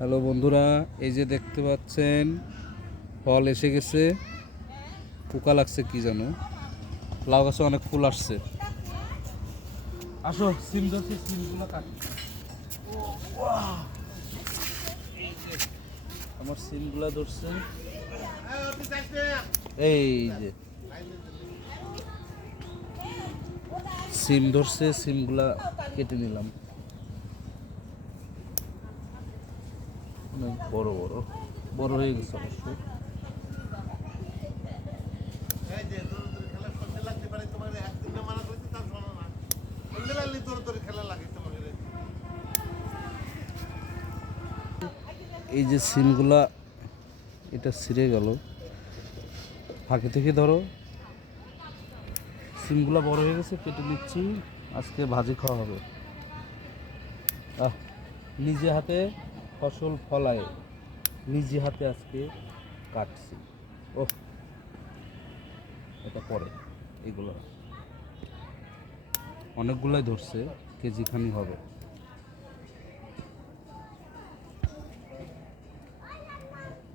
Hello বন্ধুরা, এই যে দেখতে পাচ্ছেন ফল এসে গেছে। পোকা লাগছে কি জানো, লাউ গাছে অনেক ফুল আসছে। আসো সিম ধরছি, সিমগুলো কাটি। আমার সিমগুলা ধরছে, এই যে সিম ধরছে, সিমগুলা কেটে নিলাম। অনেক বড় বড় বড় হয়ে গেছে অবশ্য। এই যে সিমগুলা, এটা ছিঁড়ে গেল, ফাঁকি থেকে ধরো। সিমগুলা বড় হয়ে গেছে, কেটে নিচ্ছি, আজকে ভাজি খাওয়া হবে। নিজে হাতে ফসল ফলায়, নিজে হাতে আজকে কাটছি। ও এটা পরে, এগুলো অনেকগুলাই ধরছে, কেজি খানি হবে।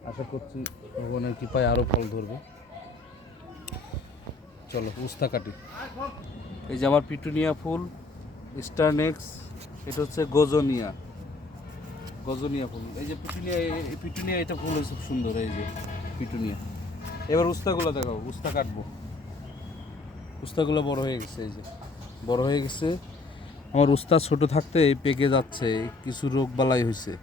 আশা করছি ভগবানের কৃপায় আরও ফল ধরবে। চলো উস্তা কাটি। এই যে আমার পিটুনিয়া ফুল, স্টারনেক্স, এটা হচ্ছে গজনিয়া, গজনিয়া ফুল। এই যে পিটুনিয়া, এই পিটুনিয়া, এটা ফুল খুব সুন্দর। এই যে পিটুনিয়া। এবার উস্তাগুলো দেখাও, উস্তা কাটবো। উস্তাগুলো বড় হয়ে গেছে, এই যে বড় হয়ে গেছে। আমার উস্তা ছোট থাকতে পেকে যাচ্ছে, কিছু রোগ বালাই হয়েছে।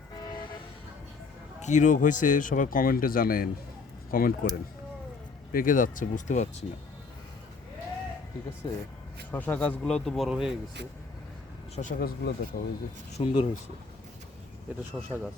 কি রোগ হয়েছে সবাই কমেন্টে জানেন, কমেন্ট করেন। পেকে যাচ্ছে, বুঝতে পারছি না। ঠিক আছে, শশা গাছগুলোও তো বড় হয়ে গেছে। শশা গাছগুলো দেখাও, এই যে সুন্দর হয়েছে, এটা শশা গাছ।